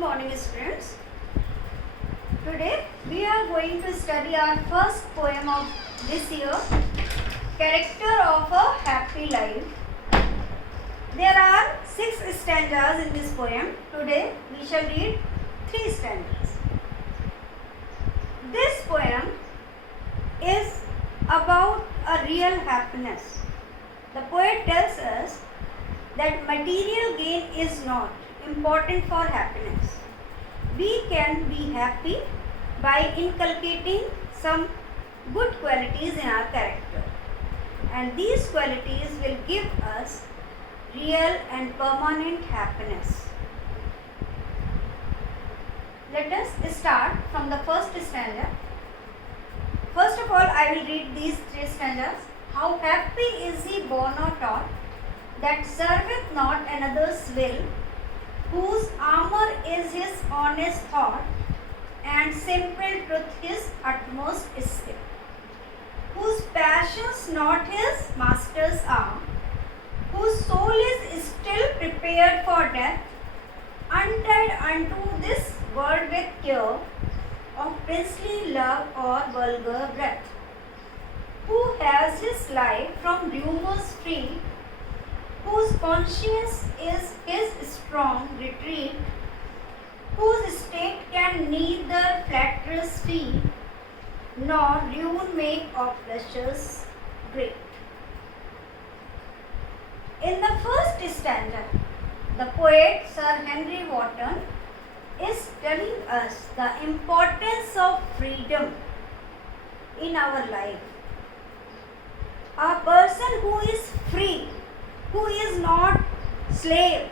morning, students. Today we are going to study our first poem of this year, Character of a Happy Life. There are 6 stanzas in this poem. Today we shall read 3 stanzas. This poem is about a real happiness. The poet tells us that material gain is not important for happiness. We can be happy by inculcating some good qualities in our character, and these qualities will give us real and permanent happiness. Let us start from the first stanza. First of all, I will read these 3 stanzas. How happy is he born or taught, that serveth not another's will, whose armour is his honest thought, and simple truth his utmost skill, whose passions not his masters are, whose soul is still prepared for death, untied unto this world with care of princely love or vulgar breath, who has his life from rumours free, whose conscience is his strong retreat, whose state can neither flatterers feed, nor ruin make of pleasures great. In the first stanza, the poet Sir Henry Wotton is telling us the importance of freedom in our life. A person who is free, who is not slave,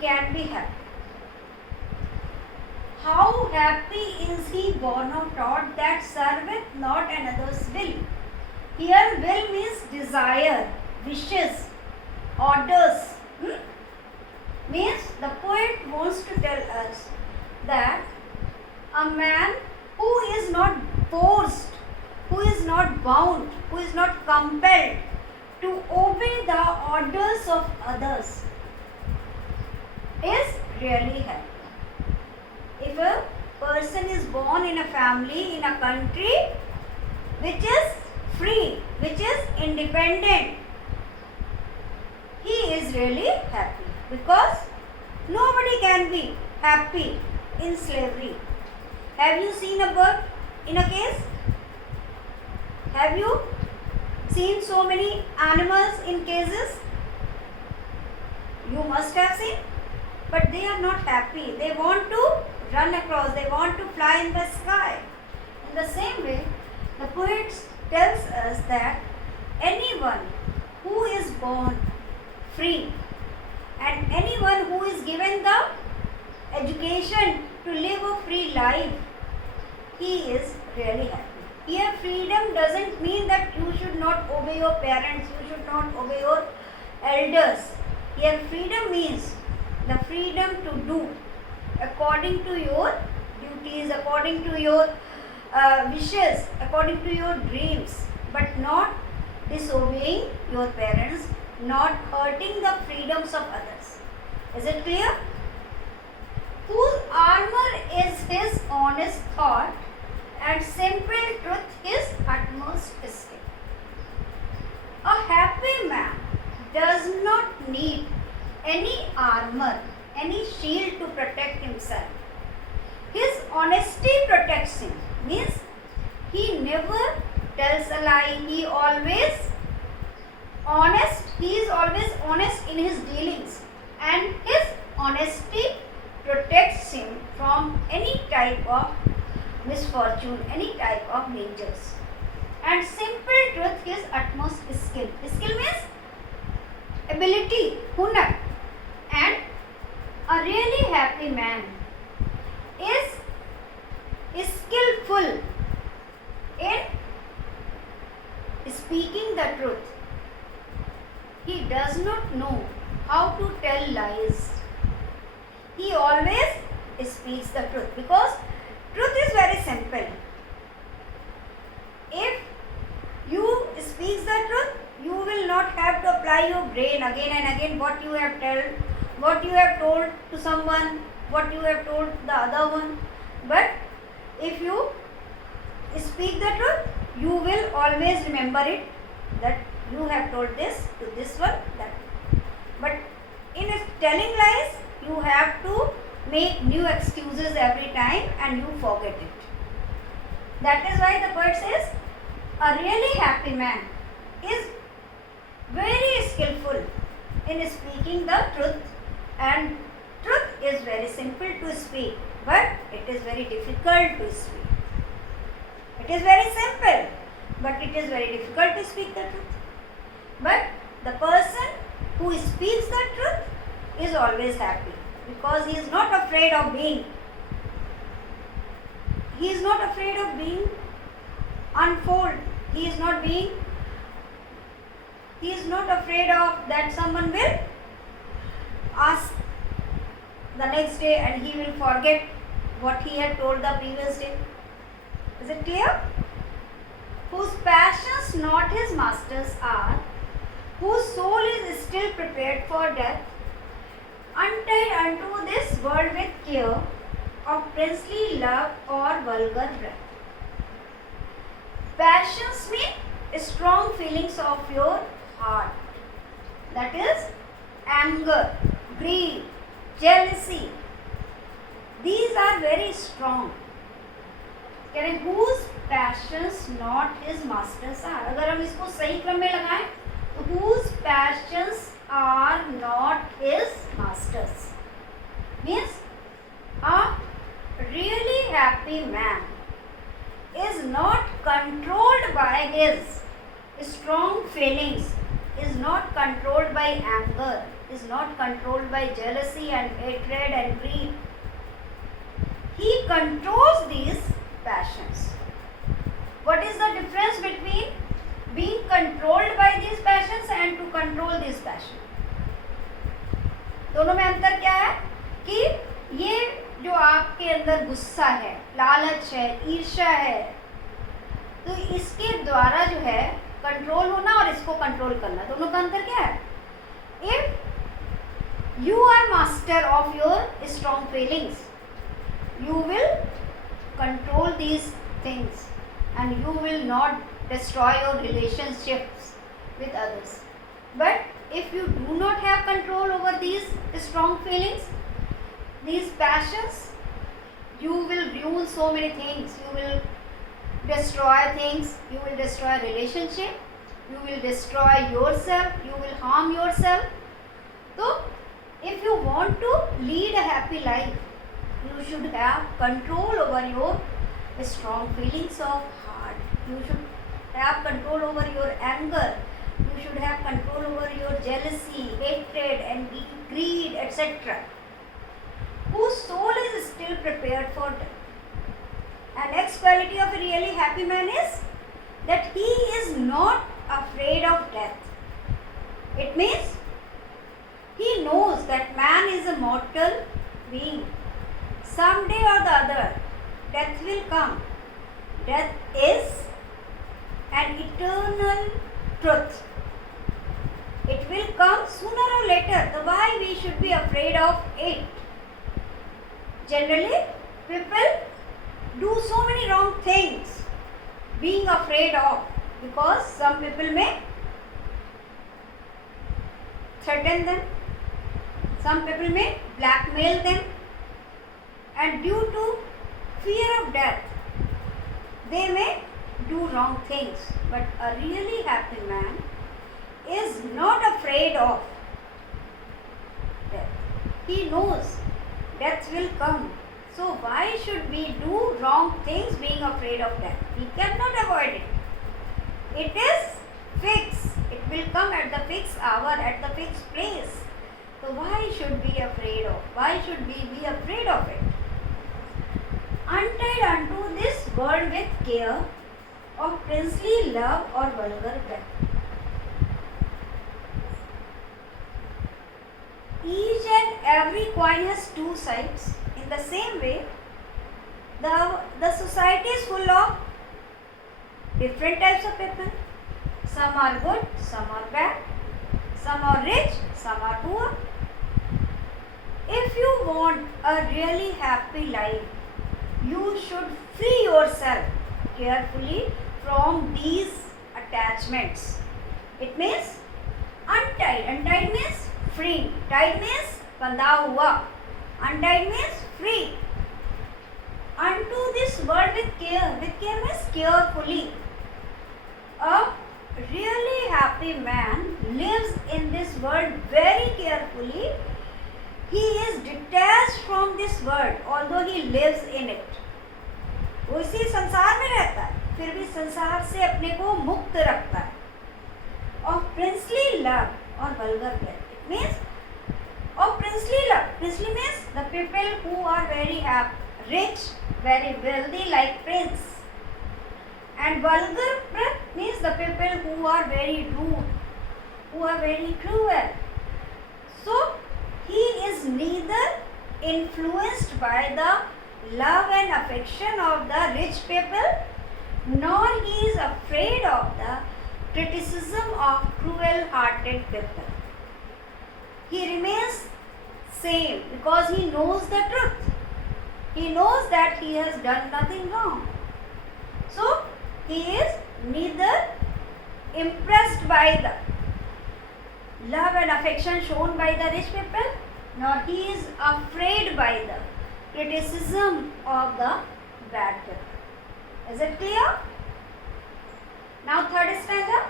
can be happy. How happy is he born or taught, that serveth not another's will. Here will means desire, wishes, orders. Means the poet wants to tell us that a man who is not forced, who is not bound, who is not compelled to obey the orders of others is really happy. If a person is born in a family, in a country which is free, which is independent, he is really happy, because nobody can be happy in slavery. Have you seen a bird in a cage? Have you seen so many animals in cages? You must have seen, but they are not happy. They want to run across, they want to fly in the sky. In the same way, the poet tells us that anyone who is born free and anyone who is given the education to live a free life, he is really happy. Here freedom doesn't mean that you should not obey your parents, you should not obey your elders. Here freedom means the freedom to do according to your duties, according to your wishes, according to your dreams, but not disobeying your parents, not hurting the freedoms of others. Is it clear? Whose armour is his honest thought, and simple truth his utmost skill. A happy man does not need any armour, any shield to protect himself. His honesty protects him. Means he never tells a lie. He always honest. He is always honest in his dealings, and his honesty protects him from any type of misfortune, any type of dangers. And simple truth his utmost skill. Skill means ability, hunar. And a really happy man is skillful in speaking the truth. He does not know how to tell lies. He always speaks the truth, because truth is very simple. If you speak the truth, you will not have to apply your brain again and again what you have what you have told to someone, what you have told the other one. But if you speak the truth, you will always remember it, that you have told this to this one, that. But in telling lies, you have to make new excuses every time and you forget it. That is why the poet says, a really happy man is very skillful in speaking the truth, and truth is very simple to speak, but it is very difficult to speak. It is very simple, but it is very difficult to speak the truth. But the person who speaks the truth is always happy, because he is not afraid of being unfold. He is not afraid of that someone will ask the next day and he will forget what he had told the previous day. Is it clear? Whose passions not his masters are, whose soul is still prepared for death, untied unto this world with care of princely love or vulgar breath. Passions mean strong feelings of your heart. That is anger, greed, jealousy. These are very strong. Whose passions not his masters are. अगर हम इसको सही क्रम में लगाएं तो whose passions are not his masters means a really happy man is not controlled by his strong feelings, is not controlled by anger, is not controlled by jealousy and hatred and greed. He controls these passions. What is the difference between being controlled by these passions and to control these passions? दोनों में अंतर क्या है कि ये जो आपके अंदर गुस्सा है, लालच है, ईर्ष्या है, तो इसके द्वारा जो है कंट्रोल होना और इसको कंट्रोल करना, दोनों का अंतर क्या है? If you are master of your strong feelings, you will control these things and you will not destroy your relationships with others. But if you do not have control over these strong feelings, these passions, you will ruin so many things. You will destroy things, you will destroy relationship, you will destroy yourself, you will harm yourself. So if you want to lead a happy life, you should have control over your strong feelings of heart. You should have control over your anger. You should have control over your jealousy, hatred and greed, etc. Whose soul is still prepared for death. And next quality of a really happy man is that he is not afraid of death. It means he knows that man is a mortal being. Someday or the other, death will come. Death is an eternal truth. It will come sooner or later. So why we should be afraid of it? Generally, people do so many wrong things being afraid of, because some people may threaten them, some people may blackmail them, and due to fear of death, they may do wrong things. But a really happy man is not afraid of death. He knows death will come. So why should we do wrong things being afraid of death? We cannot avoid it. It is fixed. It will come at the fixed hour, at the fixed place. So why should we be afraid of? Why should we be afraid of it? Untied unto this world with care of princely love or vulgar breath. Each and every coin has two sides. In the same way, the society is full of different types of people. Some are good, some are bad, some are rich, some are poor. If you want a really happy life, you should free yourself carefully from these attachments. It means untied. Untied means free. Tied means बंधा हुआ. Untied means free. Unto this world with care. With care means carefully. A really happy man lives in this world very carefully. He is detached from this world, although he lives in it. वो इसी संसार में रहता है, फिर भी संसार से अपने को मुक्त रखता है. Of princely love or vulgar wealth. It means of princely love. Princely means the people who are very rich, very wealthy, like prince. And vulgar breath means the people who are very rude, who are very cruel. So he is neither influenced by the love and affection of the rich people, nor he is afraid of the criticism of cruel-hearted people. He remains same because he knows the truth. He knows that he has done nothing wrong. So he is neither impressed by the love and affection shown by the rich people, nor he is afraid by the criticism of the bad people. Is it clear? Now third stanza.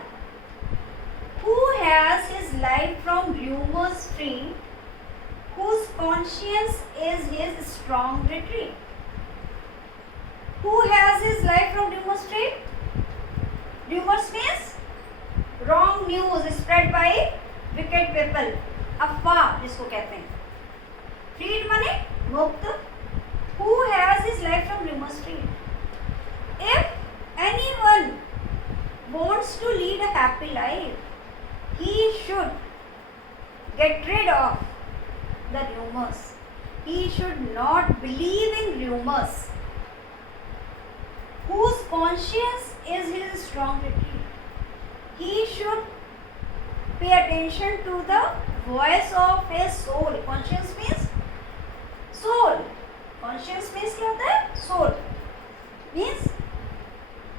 Who has his life from rumors free, whose conscience is his strong retreat? Who has his life from rumors free? Rumors means wrong news spread by wicked people. अफवाह जिसको कहते हैं. Freed माने मुक्त. Who has his life from rumors free? If anyone wants to lead a happy life, he should get rid of the rumors. He should not believe in rumors. Whose conscience is his strong retreat. He should pay attention to the voice of his soul. Conscience means soul. Conscience means क्या होता है? Soul. Means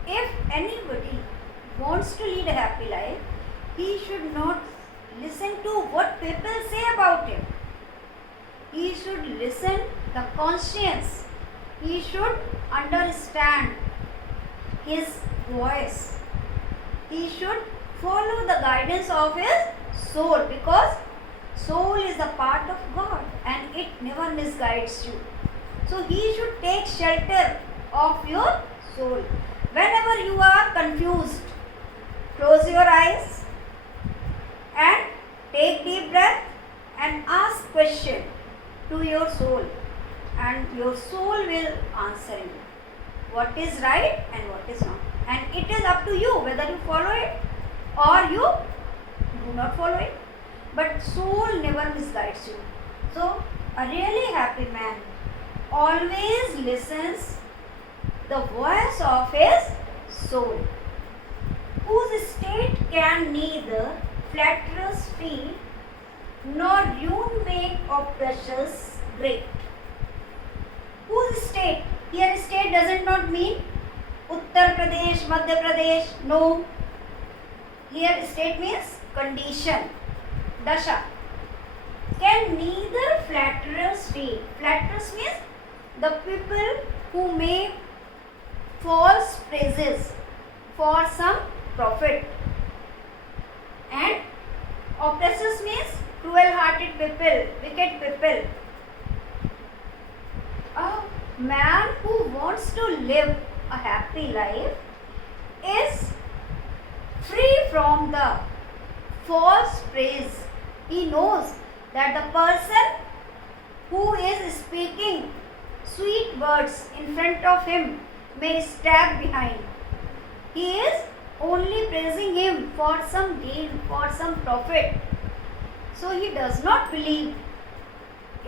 if anybody wants to lead a happy life, he should not listen to what people say about him. He should listen the conscience. He should understand his voice. He should follow the guidance of his soul, because soul is the part of God and it never misguides you. So he should take shelter of your soul. Whenever you are confused, close your eyes and take deep breath and ask question to your soul, and your soul will answer you what is right and what is wrong. And it is up to you whether you follow it or you do not follow it. But soul never misguides you. So a really happy man always listens the voice of his soul, whose state can neither flatterers feed nor ruin make oppressors great. Whose state? Here state does not mean Uttar Pradesh, Madhya Pradesh. No. Here state means condition, dasha. Can neither flatterers feed. Flatterers means the people who make false praises for some profit. And oppressors means cruel-hearted people, wicked people. A man who wants to live a happy life is free from the false praise. He knows that the person who is speaking sweet words in front of him may stab behind. He is only praising him for some gain, for some profit. So he does not believe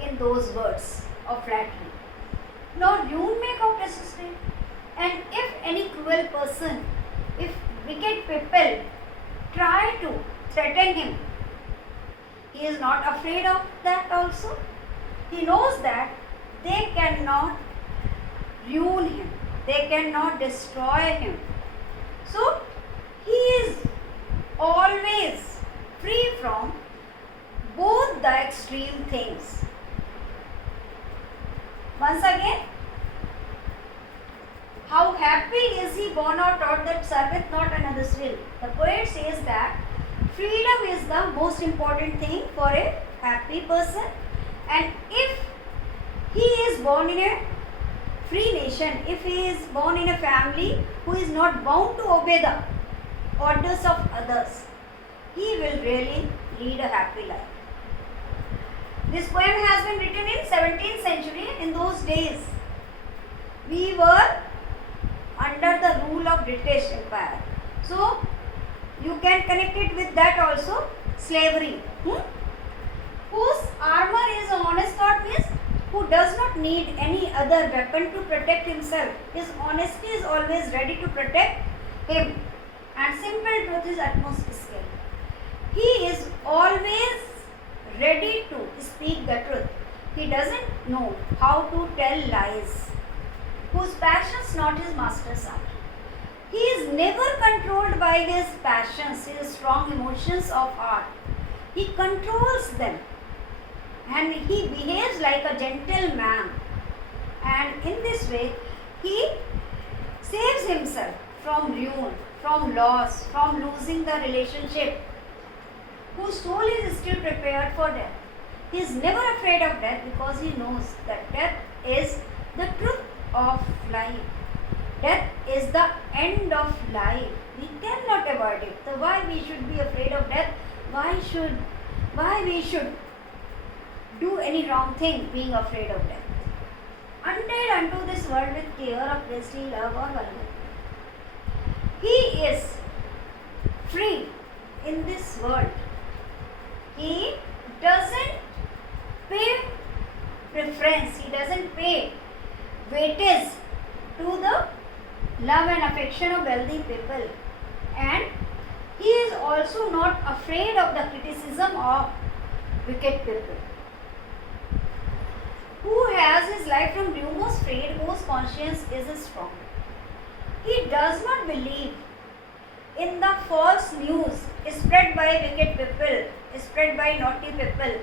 in those words of flattery. Nor ruin make oppressors great. And if any cruel person, if wicked people try to threaten him, he is not afraid of that also. He knows that they cannot ruin him, they cannot destroy him. So he is always free from both the extreme things. Once again, how happy is he born or taught that serveth not another's will. The poet says that freedom is the most important thing for a happy person, and if he is born in a free nation, if he is born in a family who is not bound to obey the orders of others, he will really lead a happy life. This poem has been written in 17th century. In those days, we were under the rule of British Empire. So, you can connect it with that also, slavery. Whose armor is a honest thought means who does not need any other weapon to protect himself. His honesty is always ready to protect him, and simple truth is utmost skill. He is always ready to speak the truth. He doesn't know how to tell lies. Whose passions not his master's art. He is never controlled by his passions, his strong emotions of heart. He controls them, and he behaves like a gentleman. And in this way, he saves himself from ruin, from loss, from losing the relationship. Whose soul is still prepared for death. He is never afraid of death because he knows that death is the truth of life. Death is the end of life. We cannot avoid it. So why we should be afraid of death? Why we should do any wrong thing being afraid of death? Untied unto this world with care of priestly love or vulgar. He is free in this world. He doesn't pay preference, he doesn't pay weightage to the love and affection of wealthy people, and he is also not afraid of the criticism of wicked people. Who has his life from rumors freed, whose conscience is strong. He does not believe in the false news spread by wicked people, spread by naughty people.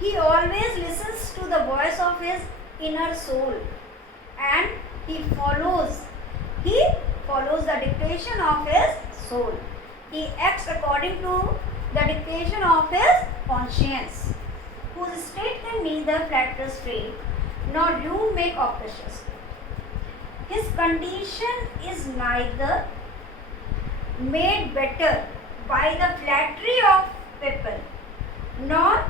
He always listens to the voice of his inner soul, and he follows the dictation of his soul. He acts according to the dictation of his conscience, whose state can neither flatter straight nor ruin make oppressious. His condition is neither made better by the flattery of people, nor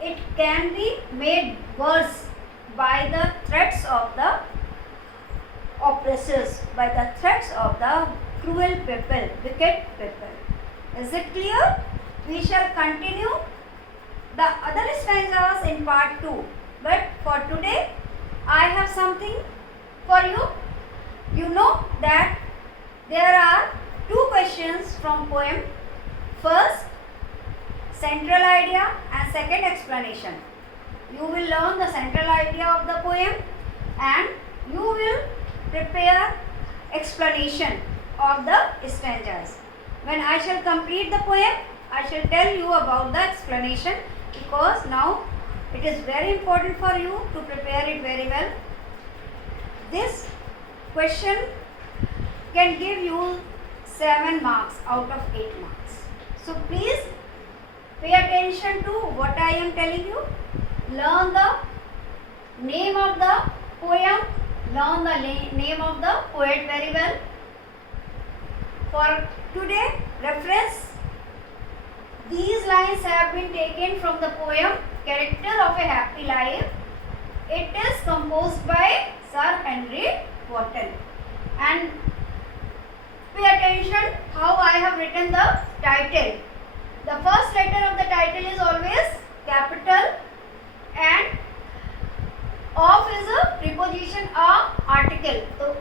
it can be made worse by the threats of the oppressors, by the threats of the cruel people, wicked people. Is it clear? We shall continue the other stanzas in part 2. But for today, I have something for you. You know that there are 2 questions from poem. First, central idea, and second, explanation. You will learn the central idea of the poem, and you will prepare explanation of the stanzas. When I shall complete the poem, I shall tell you about the explanation, because now it is very important for you to prepare it very well. This question can give you 7 marks out of 8 marks. So please pay attention to what I am telling you. Learn the name of the poem, learn the name of the poet very well. For today, reference, these lines have been taken from the poem Character of a Happy Life. It is composed by Sir Henry Wotton. And pay attention how I have written the title. The first letter of the title is always capital, and of is a preposition, a article. So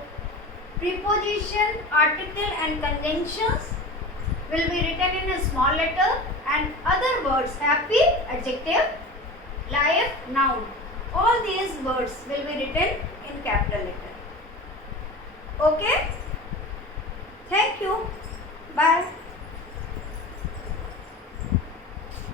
preposition, article and conjunctions will be written in a small letter, and other words, happy, adjective, life, noun. All these words will be written in capital letter. Okay? Thank you.